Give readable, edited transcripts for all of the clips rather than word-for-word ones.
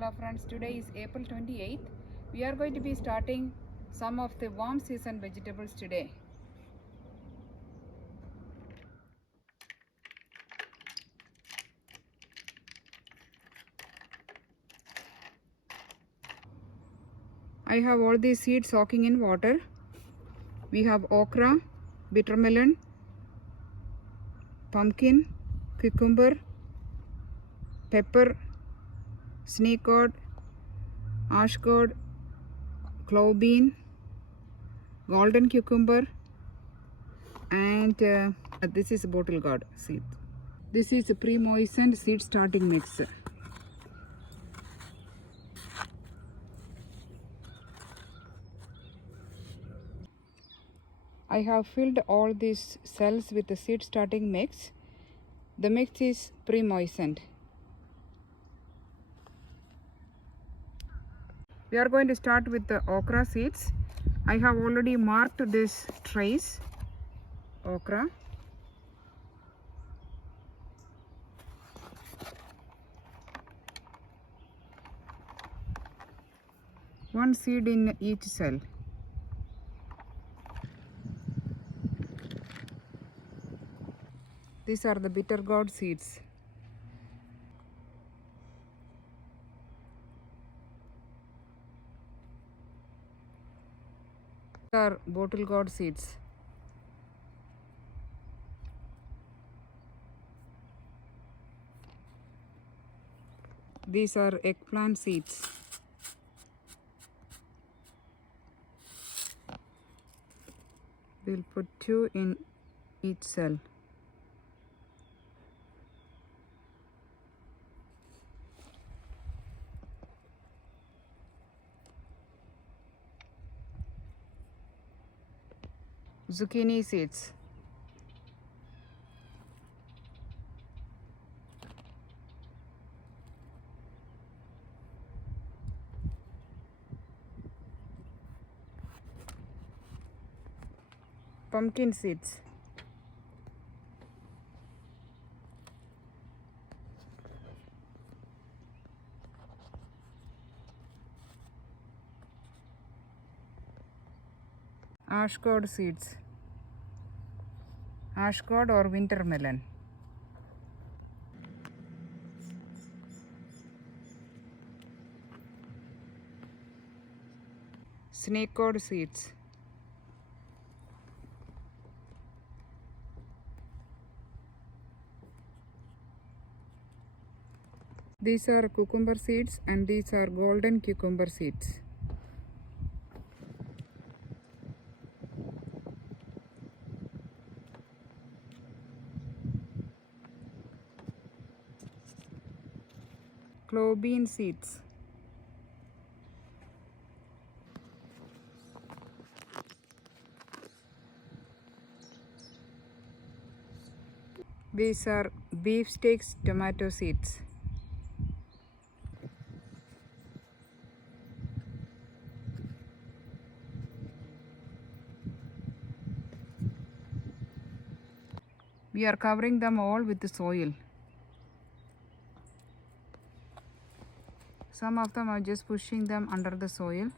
Hello friends, today is April 28th. We are going to be starting some of the warm season vegetables today. I have all these seeds soaking in water. We have okra, bitter melon, pumpkin, cucumber, pepper, snake gourd, ash gourd, clove bean, golden cucumber, and this is bottle gourd seed. This is a pre-moistened seed starting mix. I have filled all these cells with the seed starting mix. The mix is pre-moistened. We are going to start with the okra seeds. I have already marked this trays. Okra. One seed in each cell. These are the bitter gourd seeds. These are bottle gourd seeds. These are eggplant seeds. We'll put 2 in each cell. Zucchini seeds. Pumpkin seeds. Ash gourd seeds. Ash gourd or winter melon. Snake gourd seeds. These are cucumber seeds and these are golden cucumber seeds. Clove bean seeds. These are beefsteaks tomato seeds. We are covering them all with the soil. Some of them are just pushing them under the soil.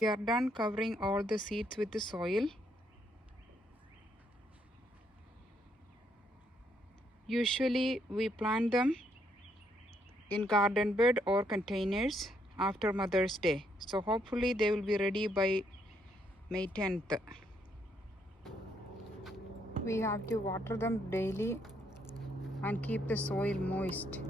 We are done covering all the seeds with the soil. Usually we plant them in garden bed or containers after Mother's Day. So hopefully they will be ready by May 10th. We have to water them daily and keep the soil moist.